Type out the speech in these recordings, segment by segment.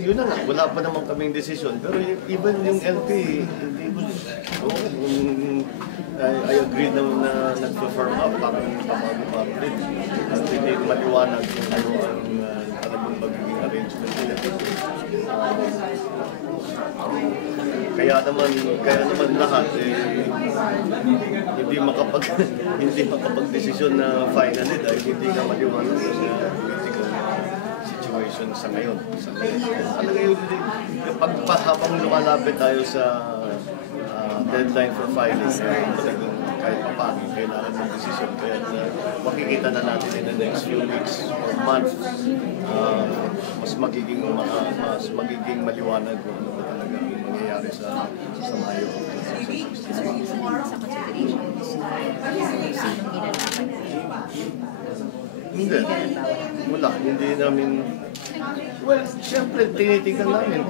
yun na nga, wala pa naman kaming desisyon. Pero even yung LP, hindi mo, I agree na nag-firm up, parang pabago-bago din. At hindi maliwanag kung ano ang talagang magiging arrangement nila. Kaya naman lahat hindi makapag-desisyon na finally dahil hindi ka maliwanag sa political situation sa ngayon. Talaga yun, habang lumalapit tayo sa deadline for filing, kahit paano, kailangan ng desisyon. Kaya makikita na natin in the next few weeks or months, mas magiging maliwanag kung ano ba talaga ang mangyayari sa Mayo. Sir, yung sa considerations sinong ginalaman? Hindi. Wala. Hindi namin... Well, siyempre, tinitignan namin.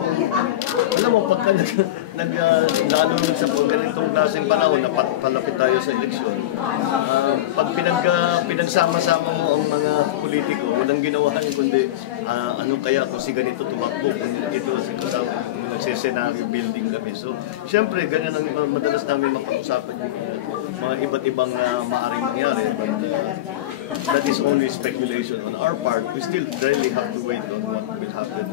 Alam mo, pagka lalo sa ganitong klaseng panahon na palapit tayo sa eleksyon, pag pinagsama-sama mo ang mga politiko, walang ginawa kundi ano kaya kung si ganito tumakbo, kung ito nagsisenaryo building kami. So, siyempre, ganyan ang madalas namin mapag-usapan yung mga iba't ibang maaaring mangyari. But that is only speculation on our part. We still really have to wait on what will happen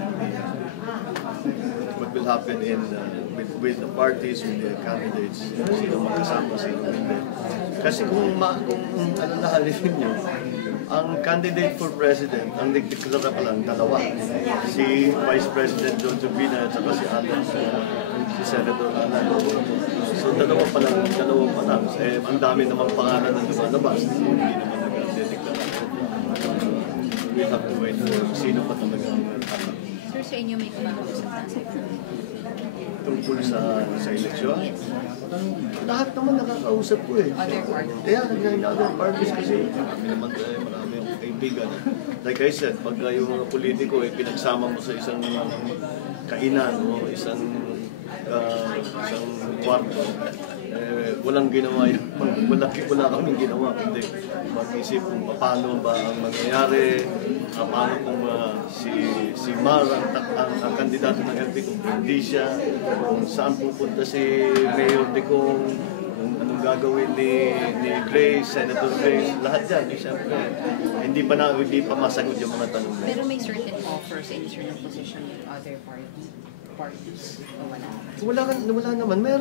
with the parties, with the candidates, sino magkasama, sino hindi. Kasi kung alalahanin niyo, ang candidate for president, ang nagdeklara pa lang dalawa. Si Vice President John Jubina at saka si Senator Alan. So dalawa pa lang. Ang dami namang pangalan na lumalabas. Hindi naman nagdedeklara. We have to wait for sino pa talaga ang Sir, sa inyo may kumakausap na tungkol sa eleksyon? Yes. Lahat naman nakakausap ko eh. Other parties? Kaya in other parties kasi marami akong kaibigan. Like I said, pag yung mga politiko ay pinagsama mo sa isang kainan o isang kwarto, walang ginawa yun. Wala kaming ginawa. Kundi mag-isip kung paano ba ang mangyayari, paano kung si Mar ang kandidato ng LP kung hindi siya, kung saan pupunta si Mayor de kung anong gagawin ni Grace, Senator Grace, lahat yan. Siyempre, hindi pa masagot yung mga tanong na. Pero may certain offers in certain position with other parties o wala? Wala naman. May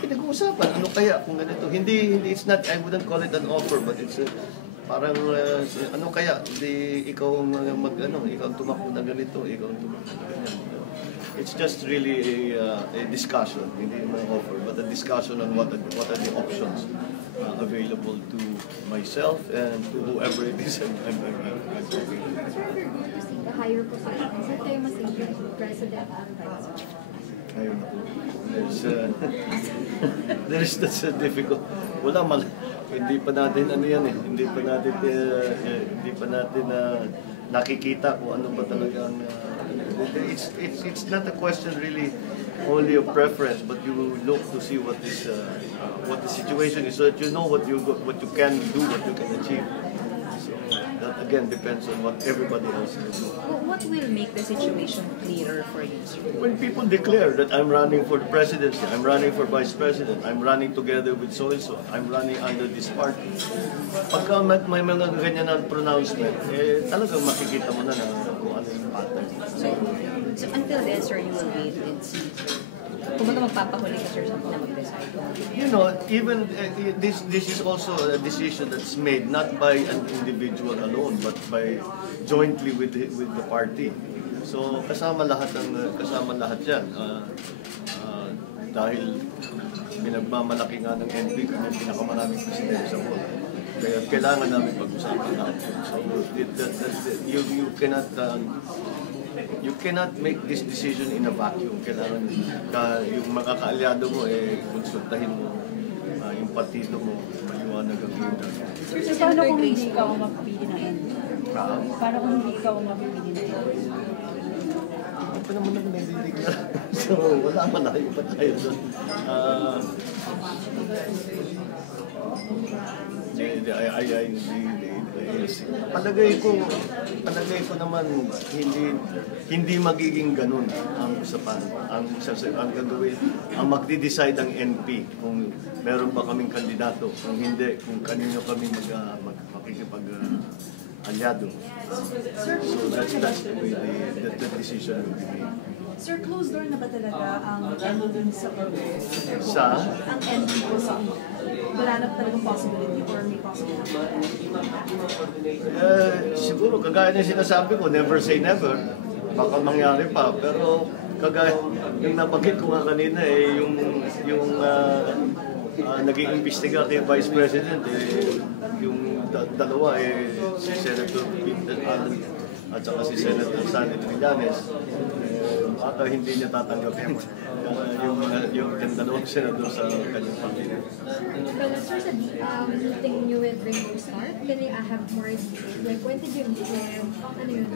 pinag-uusapan. Ano kaya kung ganito? Hindi, it's not, I wouldn't call it an offer, but it's parang, ano kaya? Ikaw ikaw tumakbo na ganito, ikaw tumakbo na ganito. It's just really a discussion, hindi naman an offer, but a discussion on what are the options available to myself and to whoever it is I'm talking to. The higher position, saan kayo mas president and vice president? That's difficult. Hindi pa natin nakikita kung ano ba talagang it's not a question really only of preference, but you look to see what the situation is so that you know what you can do, what you can achieve. So that again depends on what everybody else is doing. What will make the situation clearer for you, sir? When people declare that I'm running for the presidency, I'm running for vice president, I'm running together with so-and-so, I'm running under this party. Pagka may mga ganyan na pronouncement, talagang makikita mo na kung ano yung pattern. So until then, sir, you will wait and see. Kung baga magpapahuli ka, sir, na mag-decide? You know, even this is also a decision that's made not by an individual alone, but by jointly with the party. So kasama lahat yan. Dahil pinagmamalaki nga ng NP kung yung pinakamaraming presidente sa world. Kaya kailangan namin pag-usapan natin. So you cannot make this decision in a vacuum. Kailangan yung mga kaalyado mo konsultahin mo yung partido mo, maliwanag ang kita. So, paano kung hindi ikaw ang mapipili na yun? Paano kung hindi ikaw ang mapipili na yun? Ano pa naman ako nagdidigla? So, wala, malayo pa tayo doon. palagay ko naman hindi magiging ganun ang usapan. Ang gagawin, ang magde-decide ang NP kung meron ba kaming kandidato, kung hindi, kung kanino kami makikipag-alyado. So that's the way the decision will be made. Sir, closed door na ba talaga ang ending sa Sa? ang ending po sa wala na talagang possibility or may possibility? Siguro, kagaya na sinasabi ko, never say never. Baka mangyari pa. Pero, kagaya, yung nabanggit ko nga kanina, naging imbestiga kay Vice President, yung dalawa, si Senator Pete Allen at saka si Senator Sandy Trillanes, ata hindi niya tatanggapin yung dalawang senador sa kanyang pamilya. But sir, sa meeting niyo with Ringo Starr, can I have more details? Like, when did you meet him? Ano yun?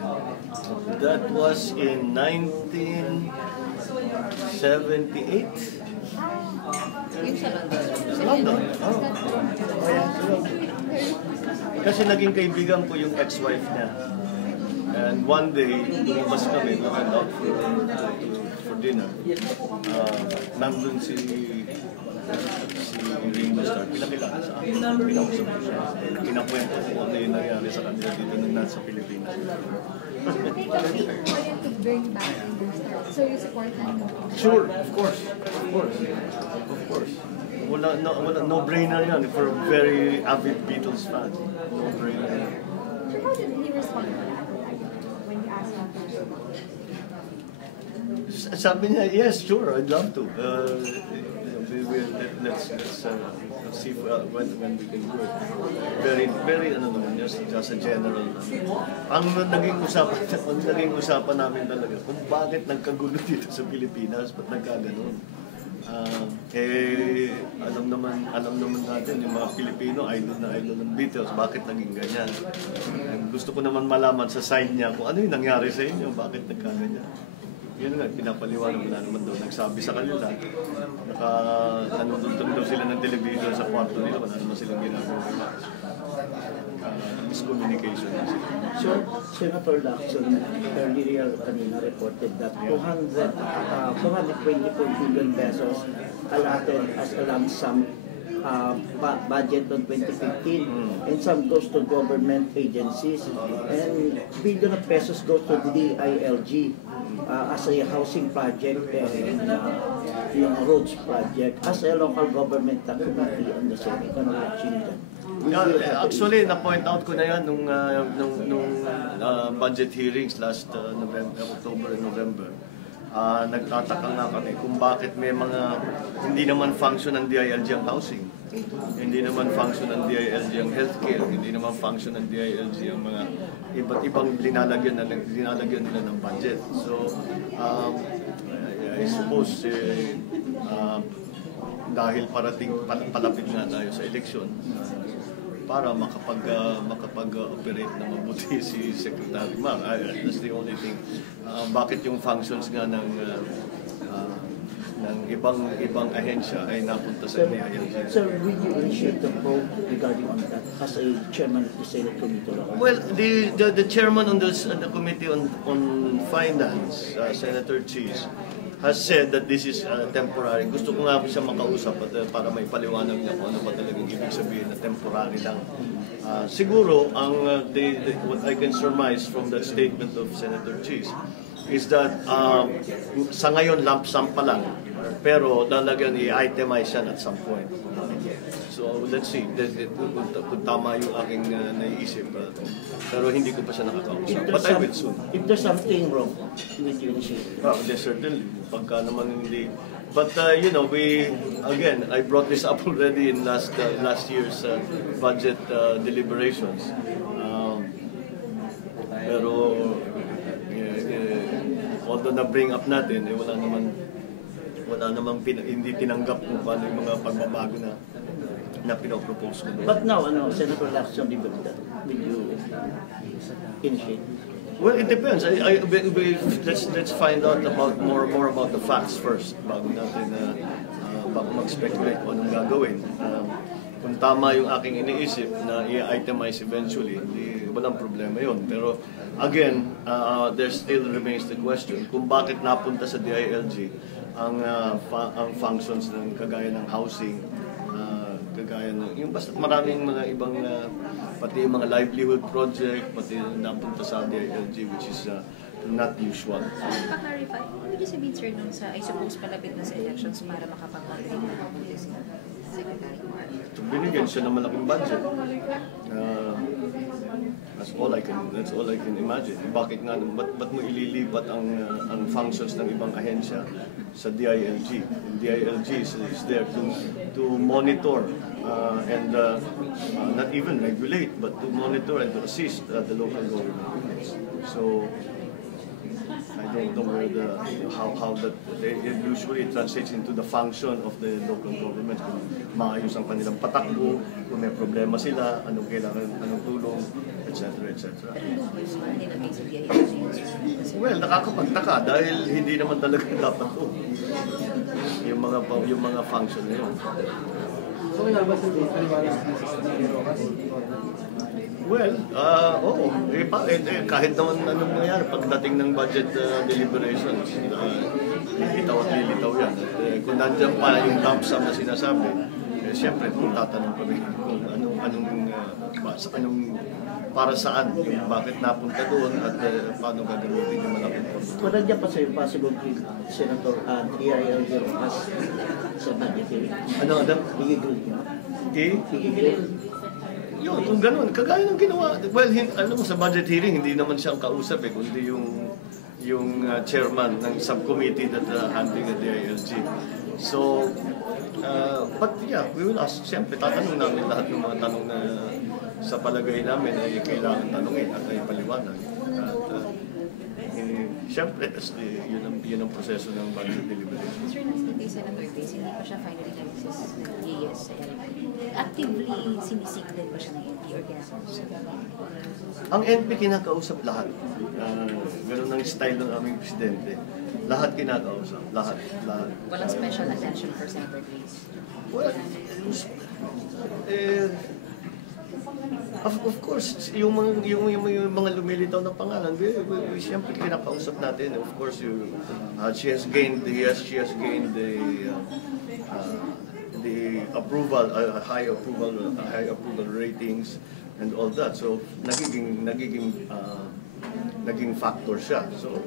That was in 1978. Yung sa London. Sa London. Oh. Kasi naging kaibigan ko yung ex-wife niya. And one day, lumabas kami, we went out for dinner. Nandun si Ringo Starr, pinakilala sa akin. Pinakusap ko siya. Pinakwento ko ano yung nangyari sa kanila dito nung nasa Pilipinas. Take a seat for you to bring back Ringo Starr. So you support him? Sure, of course. No-brainer yan for a very avid Beatles fan. No-brainer. So how did he respond to that? When you asked him to? Sabi niya, yes, sure, I'd love to. Let's see when we can do it. Very just a general. Ang naging usapan namin talaga kung bakit nagkagulo dito sa Pilipinas, ba't nagkaganon. Alam naman natin yung mga Pilipino, idol ng Beatles, bakit naging ganyan. And gusto ko naman malaman sa side niya kung ano yung nangyari sa inyo, bakit nagkaganyan. Yun nga, pinapaliwanag na naman daw. Nagsabi sa kanila, nanonood daw sila ng television sa kwarto nila, wala naman silang ginagawa. Miscommunication na sila. Sir, Senator Lacson earlier kanina reported that 224 billion pesos allotted as a lump sum budget on 2015 and some goes to government agencies and billion of pesos goes to the DILG as a housing project and yung roads project as a local government committee on the Senate. Ano reaction dyan? Actually, na-point out ko na yan nung budget hearings last October and November. Nagtataka nga kami kung bakit may mga hindi naman function ng DILG ang housing, hindi naman function ng DILG ang healthcare, hindi naman function ng DILG ang mga iba't ibang linalagyan nila ng budget. So, I suppose dahil palapit nga tayo sa eleksyon, para makapag-operate na mabuti si Secretary Ma. That's the only thing. Bakit yung functions nga ng ibang ahensya ay napunta sa DILG? Sir, will you initiate the vote regarding on that as a chairman of the Senate Committee? Well, the chairman on the Committee on Finance, Senator Cheese, has said that this is temporary. Gusto ko nga siya makausap para may paliwanag niya kung ano ba talagang ibig sabihin na temporary lang. Siguro, what I can surmise from that statement of Senator Cheese is that sa ngayon lump sum pa lang, pero talagang i-itemize yan at some point. So let's see, kung tama yung aking naiisip. Pero hindi ko pa siya nakakausap. But I will soon. If there's something wrong, will you initiate? Certainly. Pagka naman hindi. But I brought this up already in last year's budget deliberations. Pero although na-bring up natin, wala naman hindi tinanggap kung paano yung mga pagbabago na pinopropose ko. But now, Senator Lacson, will you initiate? Well, it depends. Let's find out more about the facts first bago natin bago mag-speculate kung anong gagawin. kung tama yung aking iniisip na i-itemize eventually, walang problema yun. Pero again, there still remains the question kung bakit napunta sa DILG ang functions ng kagaya ng housing, kagaya ng yung basta maraming mga ibang pati yung mga livelihood project, pati napunta sa DILG, which is not usual. Pa-clarify, ano yung sabihin sir nung sa, I suppose, palapit na sa elections para makapag-contact na police secretary? Binigyan siya ng malaking budget. That's all I can imagine. Bakit nga, ba't mo ililipat ang functions ng ibang ahensya sa DILG? DILG is there to monitor and not even regulate, but to monitor and to assist the local government units. So I don't know how that it usually translates into the function of the local government. Kung maayos ang kanilang patakbo, kung may problema sila, anong kailangan, anong tulong, etc. etc. Well, nakakapagtaka dahil hindi naman talaga dapat to. Yung mga function na yun. Well, kahit naman anong nangyari pagdating ng budget deliberations, lilitaw at lilitaw yan. At kung nandiyan pa yung lump sum na sinasabi, siyempre kung tatanong kami kung anong para saan, bakit napunta doon at paano gagamitin yung malaking portion. Wala dyan pa sa'yo possible Senator DILG Rojas sa budget hearing. Ano? Igigrill niya? Igigrill? Yun, kung gano'n, kagaya ng ginawa. Well, alam mo, sa budget hearing, hindi naman siyang kausap kundi yung chairman ng subcommittee that handling the DILG. So, but yeah, we will ask. Siyempre, tatanong namin lahat ng mga tanong na sa palagay namin ay kailangan tanongin at ay paliwanag. At siyempre, yun ang proseso ng budget deliberation. Sir, nasa kay Senator Grace, hindi pa siya finally nag-assess ng yes sa LP. Actively sinisik din ba siya ng NP or kinakausap? Ang NP kinakausap lahat. Ganun ang style ng aming presidente. Lahat kinakausap. Lahat. Walang special attention for Senator Grace? Well, of course, yung mga lumilitaw na pangalan, siyempre kinakausap natin. Of course, she has gained the approval, high approval ratings and all that. So naging factor siya. So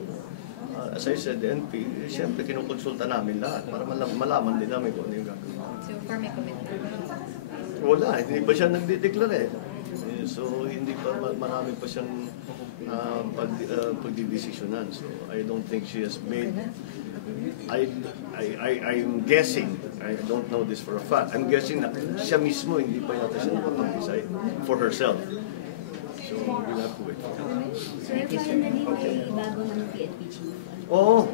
as I said, the NP, siyempre kinukonsulta namin lahat para malaman din namin kung ano yung gagawin. So far may commitment? Wala, hindi pa siya nagdideklara. So hindi pa marami pa siyang pagdidesisyonan. So I don't think she has made. I'm guessing, I don't know this for a fact, I'm guessing na siya mismo hindi pa yata siya nakapag-decide for herself. So we'll have to wait for that. Sir, finally may bago ng PNP chief. Oo,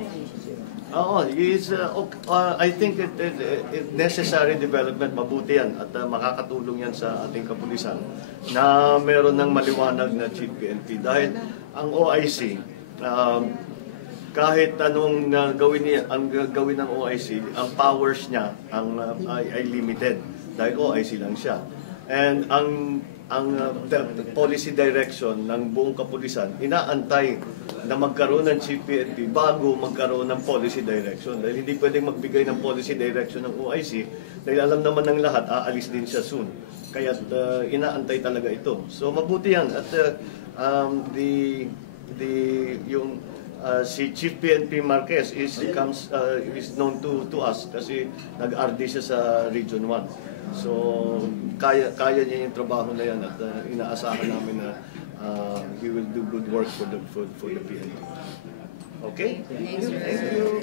I think it necessary development, mabuti yan at makakatulong yan sa ating kapulisan na meron ng maliwanag na chief PNP dahil ang OIC, kahit anong gawin ng OIC, ang powers niya ay limited dahil OIC lang siya. And ang policy direction ng buong kapulisan, inaantay na magkaroon ng chief PNP bago magkaroon ng policy direction. Dahil hindi pwedeng magbigay ng policy direction ng OIC dahil alam naman ng lahat, aalis din siya soon. Kaya inaantay talaga ito. So mabuti yan. At si Chief PNP Marquez is known to us kasi nag-RD siya sa Region 1. So kaya niya yung trabaho na yan at inaasahan namin na he will do good work for the PNP. Okay? Thank you. Thank you.